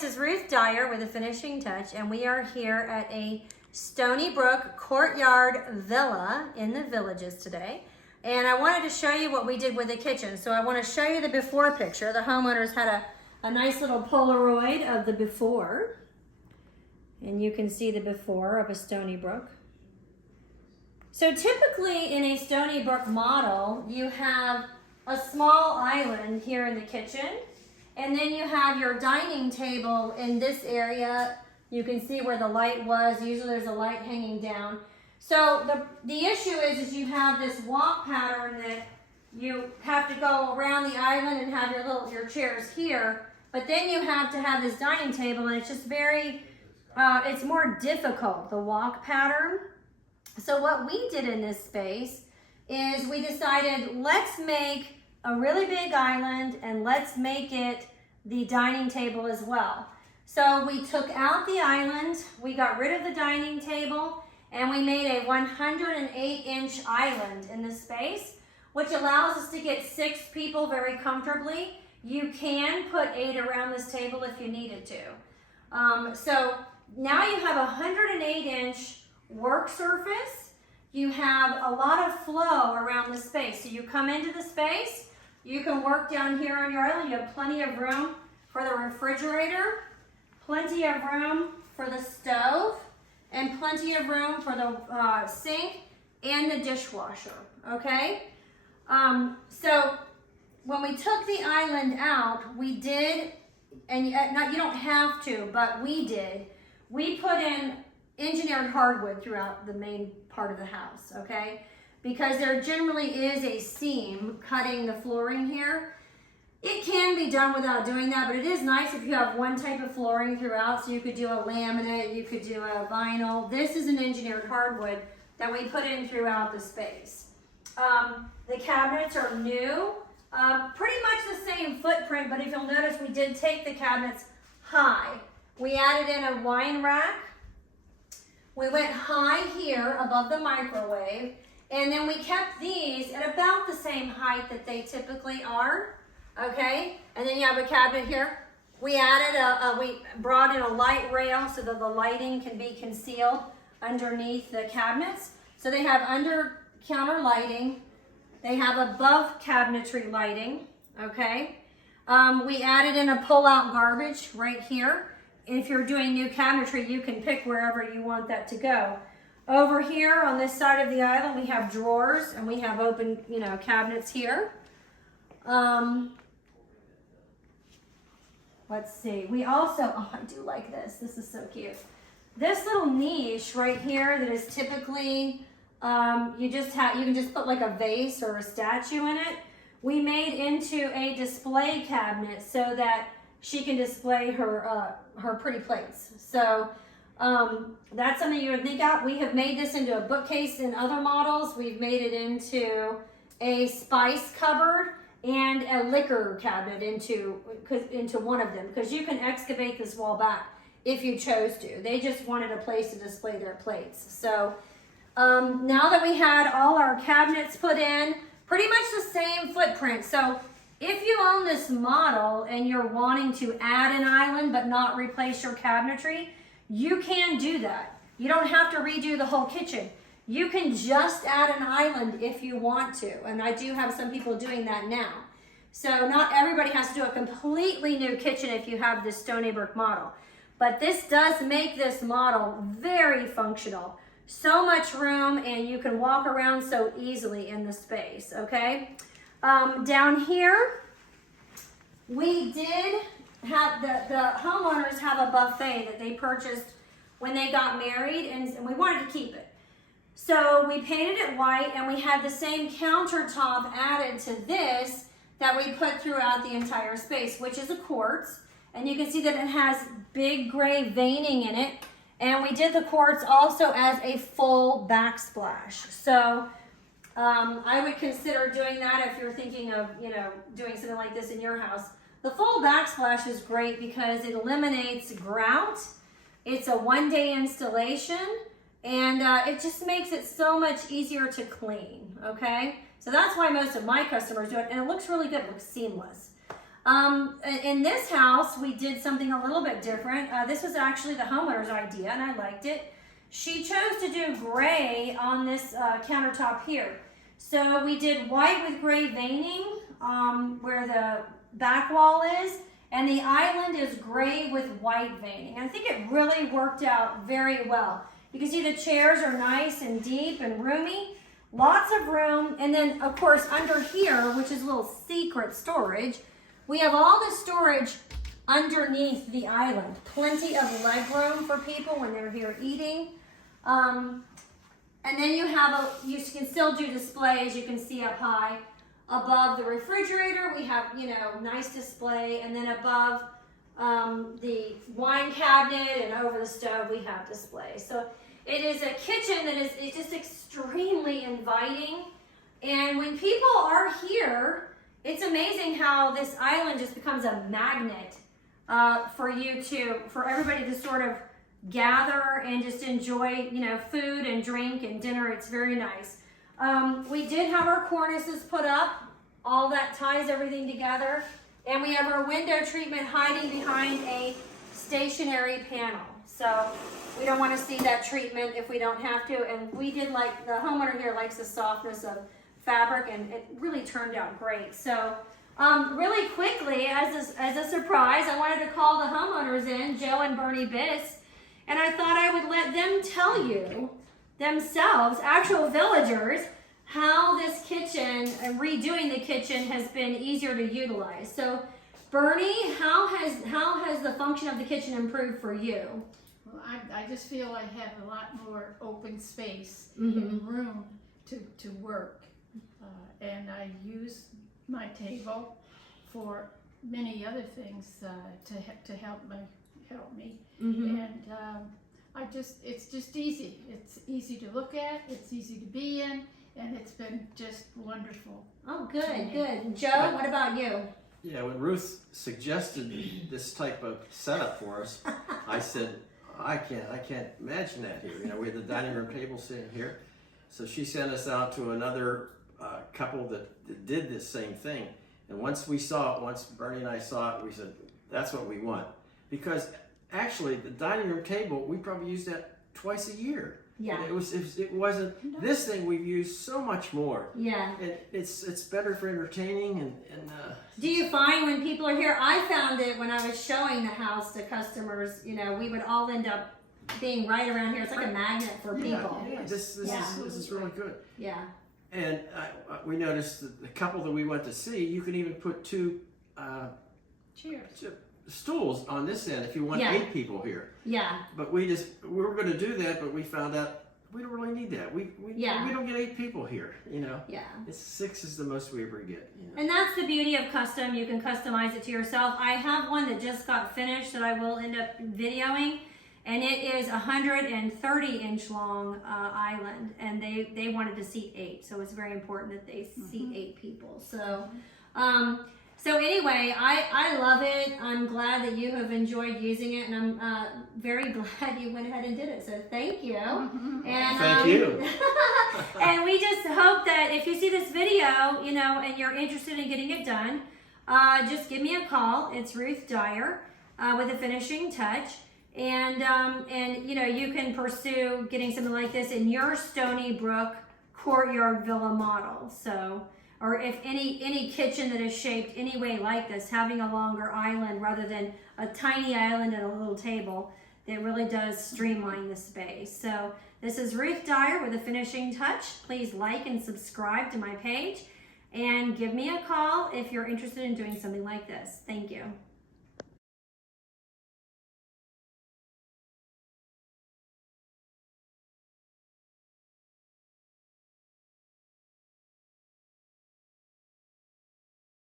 this is Ruth Dyer with a finishing touch, and we are here at a Stoneybrook Courtyard Villa in the Villages today. And I wanted to show you what we did with the kitchen. So I want to show you the before picture. The homeowners had a nice little Polaroid of the before. And you can see the before of a Stoneybrook. So typically in a Stoneybrook model, you have a small island here in the kitchen. And then you have your dining table in this area. You can see where the light was. Usually there's a light hanging down. So the issue is you have this walk pattern that you have to go around the island and have your chairs here. But then you have to have this dining table, and it's just very, it's more difficult, the walk pattern. So what we did in this space is we decided, let's make a really big island and let's make it the dining table as well. So we took out the island, we got rid of the dining table, and we made a 108-inch island in this space, which allows us to get 6 people very comfortably. You can put 8 around this table if you needed to. So now you have a 108-inch work surface. You have a lot of flow around the space. So you come into the space, you can work down here on your island. You have plenty of room for the refrigerator, plenty of room for the stove, and plenty of room for the sink and the dishwasher, okay? So when we took the island out, we did, and you don't have to, but we did, we put in engineered hardwood throughout the main part of the house, okay? Because there generally is a seam cutting the flooring here. It can be done without doing that, but it is nice if you have one type of flooring throughout, so you could do a laminate, you could do a vinyl. This is an engineered hardwood that we put in throughout the space. The cabinets are new, pretty much the same footprint, but if you'll notice, we did take the cabinets high. We added in a wine rack. We went high here above the microwave. And then we kept these at about the same height that they typically are, okay? And then you have a cabinet here. We added we brought in a light rail so that the lighting can be concealed underneath the cabinets. So they have under counter lighting. They have above cabinetry lighting, okay? We added in a pull-out garbage right here. If you're doing new cabinetry, you can pick wherever you want that to go. Over here on this side of the island, we have drawers and we have open, cabinets here. Let's see. We also, I do like this. This is so cute. This little niche right here that is typically, you can just put like a vase or a statue in it. We made into a display cabinet so that she can display her pretty plates. So that's something you would think out. We have made this into a bookcase in other models. We've made it into a spice cupboard and a liquor cabinet into one of them, because you can excavate this wall back if you chose to. They just wanted a place to display their plates. So now that we had all our cabinets put in, pretty much the same footprint. So if you own this model and you're wanting to add an island but not replace your cabinetry, you can do that. You don't have to redo the whole kitchen. You can just add an island if you want to. And I do have some people doing that now. So not everybody has to do a completely new kitchen if you have this Stoneybrook model. But this does make this model very functional. So much room, and you can walk around so easily in the space, okay? Down here, we did have the homeowners have a buffet that they purchased when they got married, and we wanted to keep it. So we painted it white, and we had the same countertop added to this that we put throughout the entire space, which is a quartz. And you can see that it has big gray veining in it. And we did the quartz also as a full backsplash. So I would consider doing that if you're thinking of, doing something like this in your house. The full backsplash is great because it eliminates grout. It's a one-day installation, and it just makes it so much easier to clean, okay? So that's why most of my customers do it, and it looks really good. It looks seamless. In this house, we did something a little bit different. This was actually the homeowner's idea, and I liked it. She chose to do gray on this countertop here. So we did white with gray veining where the back wall is, and the island is gray with white veining. I think it really worked out very well. You can see the chairs are nice and deep and roomy. Lots of room, and then of course under here, which is a little secret storage, we have all the storage underneath the island. Plenty of leg room for people when they're here eating. And then you can still do displays, you can see up high. Above the refrigerator, we have, nice display, and then above the wine cabinet and over the stove, we have display. So it is a kitchen that is just extremely inviting. And when people are here, it's amazing how this island just becomes a magnet for everybody to sort of gather and just enjoy, food and drink and dinner. It's very nice. We did have our cornices put up. All that ties everything together. And we have our window treatment hiding behind a stationary panel. So we don't want to see that treatment if we don't have to. And we did the homeowner here likes the softness of fabric, and it really turned out great. So really quickly, as a surprise, I wanted to call the homeowners in, Joe and Bernie Biss, and I thought I would let them tell you themselves, actual villagers, how this kitchen and redoing the kitchen has been easier to utilize. So Bernie, how has the function of the kitchen improved for you? Well, I just feel I have a lot more open space and room to work. And I use my table for many other things to help me. And it's just easy. It's easy to look at, it's easy to be in, and it's been just wonderful. Oh, good, good. Joe, what about you? Yeah, when Ruth suggested this type of setup for us, I said, I can't imagine that here. We had the dining room table sitting here. So she sent us out to another couple that did this same thing. And once Bernie and I saw it, we said, that's what we want. Because actually, the dining room table, we probably use that twice a year. Yeah. And it wasn't, this thing we've used so much more. Yeah. And it's better for entertaining and do you find when people are here, I found it when I was showing the house to customers, we would all end up being right around here. It's like a magnet for people. Yeah, this is really good. Yeah. And we noticed that the couple that we went to see, you can even put two stools on this end if you want 8 people here. Yeah. But we were going to do that, but we found out we don't really need that. We don't get 8 people here, Yeah. It's 6 is the most we ever get. And that's the beauty of custom. You can customize it to yourself. I have one that just got finished that I will end up videoing. And it is 130-inch long island, and they wanted to seat 8, so it's very important that they seat 8 people. So, so anyway, I love it. I'm glad that you have enjoyed using it, and I'm very glad you went ahead and did it. So thank you. And thank you. And we just hope that if you see this video, and you're interested in getting it done, just give me a call. It's Ruth Dyer with a finishing touch. And you can pursue getting something like this in your Stoneybrook Courtyard Villa model. So, or if any kitchen that is shaped any way like this, having a longer island rather than a tiny island and a little table, that really does streamline the space. So this is Ruth Dyer with a finishing touch. Please like and subscribe to my page and give me a call if you're interested in doing something like this. Thank you.